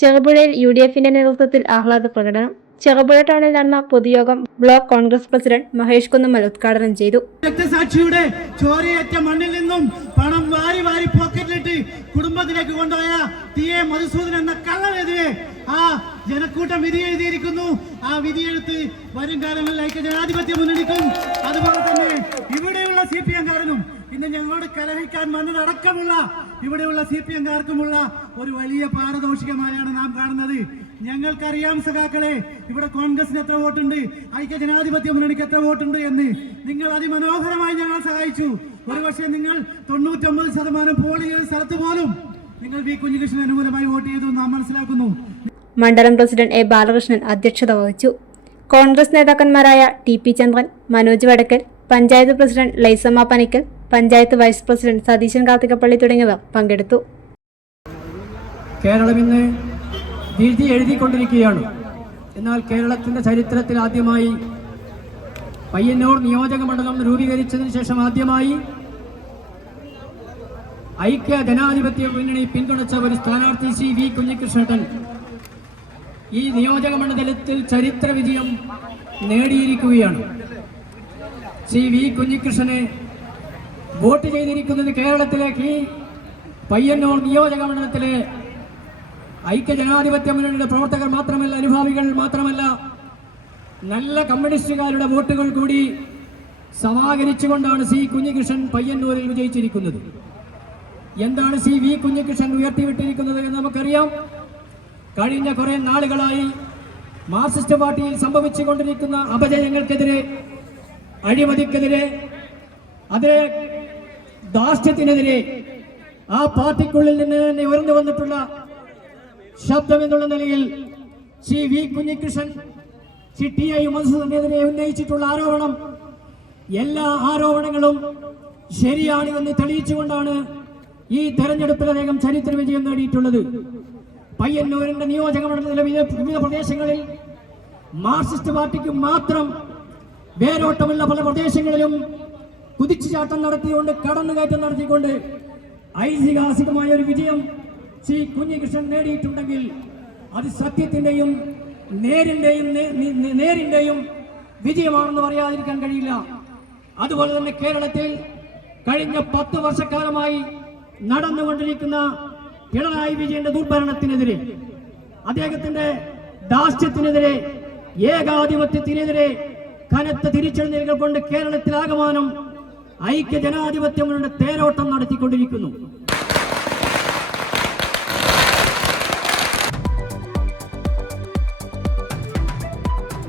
ചെറുപുഴയിൽ UDFന്റെ നേതൃത്വത്തിൽ ആഹ്ലാദ പ്രകടനം. ചെറുപുഴ ടൗണിൽ നടന്ന പൊതുയോഗം ബ്ലോക്ക് കോൺഗ്രസ് പ്രസിഡന്റ് മഹേഷ് കുന്നുമ്മൽ ഉദ്ഘാടനം ചെയ്തു. രക്തസാക്ഷിയുടെ ചോരയേറ്റ മണ്ണിൽ നിന്നും പണം വാരി വാരി പോക്കറ്റിലിട്ട് കുടുംബത്തിലേക്ക് കൊണ്ടുപോയ TA മധുസൂദൻ എന്ന കള്ളനെതിരെ ആ ജനക്കൂട്ടം വിധി എഴുതിയിരിക്കുന്നു. ആ വിധിയെഴുത്ത് വരും കാലങ്ങളിൽ ഐക്യജനാധിപത്യ മുന്നണിക്കും അതുപോലെ തന്നെ ഇവിടെയുള്ള CPM-കാരനും ഇന്ന് ഞങ്ങളോട് കലഹിക്കാൻ വന്നതടക്കമുള്ള ഇവിടെയുള്ള CPM-കാർക്കുമുള്ള ഒരു വലിയ പാരദോഷികമായാണ് നാം കാണുന്നത്. ഞങ്ങൾക്കറിയാം സഖാക്കളെ, ഇവിടെ കോൺഗ്രസിന് എത്ര വോട്ടുണ്ട്, ഐക്യജനാധിപത്യ മുന്നണിക്ക് എത്ര വോട്ടുണ്ട് എന്ന്. നിങ്ങൾ അതിമനോഹരമായി ഞങ്ങളെ സഹായിച്ചു. ഒരുപക്ഷെ നിങ്ങൾ 99% പോൾ ചെയ്ത സ്ഥലത്ത് പോലും നിങ്ങൾ V കുഞ്ഞികൃഷ്ണൻ അനുകൂലമായി വോട്ട് ചെയ്തു നാം മനസ്സിലാക്കുന്നു. മണ്ഡലം പ്രസിഡന്റ് A ബാലകൃഷ്ണൻ അധ്യക്ഷത വഹിച്ചു. കോൺഗ്രസ് നേതാക്കന്മാരായ TP Chandran, Manoj Vadakkal, panchayat president Lissamma Panikkal, panchayat vice president Satheesan Karthikappally തുടങ്ങിയവർ പങ്കെടുത്തു. കേരളം ഇന്ന് വിധി എഴുതിക്കൊണ്ടിരിക്കുകയാണ്. എന്നാൽ കേരളത്തിന്റെ ചരിത്രത്തിൽ ആദ്യമായി പയ്യന്നൂർ നിയോജക മണ്ഡലം രൂപീകരിച്ചതിന് ശേഷം ആദ്യമായി ഐക്യ ജനാധിപത്യ മുന്നണി പിന്തുണച്ച ഒരു സ്ഥാനാർത്ഥി ശ്രീ V കുഞ്ഞികൃഷ്ണൻ ഈ നിയോജക മണ്ഡലത്തിൽ ചരിത്ര വിജയം നേടിയിരിക്കുകയാണ്. ശ്രീ V കുഞ്ഞികൃഷ്ണനെ വോട്ട് ചെയ്തിരിക്കുന്നത് കേരളത്തിലേക്ക് പയ്യന്നൂർ നിയോജക മണ്ഡലത്തിലെ ഐക്യജനാധിപത്യ മുന്നണിയുടെ പ്രവർത്തകർ മാത്രമല്ല, അനുഭാവികൾ മാത്രമല്ല, നല്ല കമ്മ്യൂണിസ്റ്റുകാരുടെ വോട്ടുകൾ കൂടി സമാഹരിച്ചുകൊണ്ടാണ് ശ്രീ കുഞ്ഞികൃഷ്ണൻ പയ്യന്നൂരിൽ വിജയിച്ചിരിക്കുന്നത്. എന്താണ് ശ്രീ V കുഞ്ഞികൃഷ്ണൻ ഉയർത്തിവിട്ടിരിക്കുന്നത് എന്ന് നമുക്കറിയാം. കഴിഞ്ഞ കുറെ നാളുകളായി മാർക്സിസ്റ്റ് പാർട്ടിയിൽ സംഭവിച്ചുകൊണ്ടിരിക്കുന്ന അപജയങ്ങൾക്കെതിരെ, അഴിമതിക്കെതിരെ, അതേ ധാർഷ്ട്യത്തിനെതിരെ ആ പാർട്ടിക്കുള്ളിൽ നിന്ന് തന്നെ ഉയർന്നു വന്നിട്ടുള്ള ശബ്ദം എന്നുള്ള നിലയിൽ ശ്രീ V കുഞ്ഞികൃഷ്ണൻ ശ്രീ TA മധുസൂദനെതിരെ ഉന്നയിച്ചിട്ടുള്ള ആരോപണം, എല്ലാ ആരോപണങ്ങളും ശരിയാണ് എന്ന് തെളിയിച്ചുകൊണ്ടാണ് ഈ തെരഞ്ഞെടുപ്പിൽ അദ്ദേഹം ചരിത്ര വിജയം നേടിയിട്ടുള്ളത്. പയ്യന്നൂരിന്റെ നിയോജക മണ്ഡലത്തിലെ വിവിധ പ്രദേശങ്ങളിൽ മാർക്സിസ്റ്റ് പാർട്ടിക്ക് മാത്രം വേരോട്ടമുള്ള പല പ്രദേശങ്ങളിലും കുതിച്ചുചാട്ടം നടത്തിക്കൊണ്ട്, കടന്നുകയറ്റം നടത്തിക്കൊണ്ട് ഐതിഹാസികമായ ഒരു വിജയം ശ്രീ കുഞ്ഞികൃഷ്ണൻ നേടിയിട്ടുണ്ടെങ്കിൽ അത് സത്യത്തിന്റെയും നേരിന്റെയും വിജയമാണെന്ന് പറയാതിരിക്കാൻ കഴിയില്ല. അതുപോലെ തന്നെ കേരളത്തിൽ കഴിഞ്ഞ 10 വർഷക്കാലമായി നടന്നുകൊണ്ടിരിക്കുന്ന പിണറായി വിജയന്റെ ദുർഭരണത്തിനെതിരെ, അദ്ദേഹത്തിന്റെ ധാർഷ്ട്യത്തിനെതിരെ, ഏകാധിപത്യത്തിനെതിരെ കനത്ത തിരിച്ചെഴുന്നേൽകൾ കൊണ്ട് കേരളത്തിലാകമാനം ഐക്യ ജനാധിപത്യം തേരോട്ടം നടത്തിക്കൊണ്ടിരിക്കുന്നു.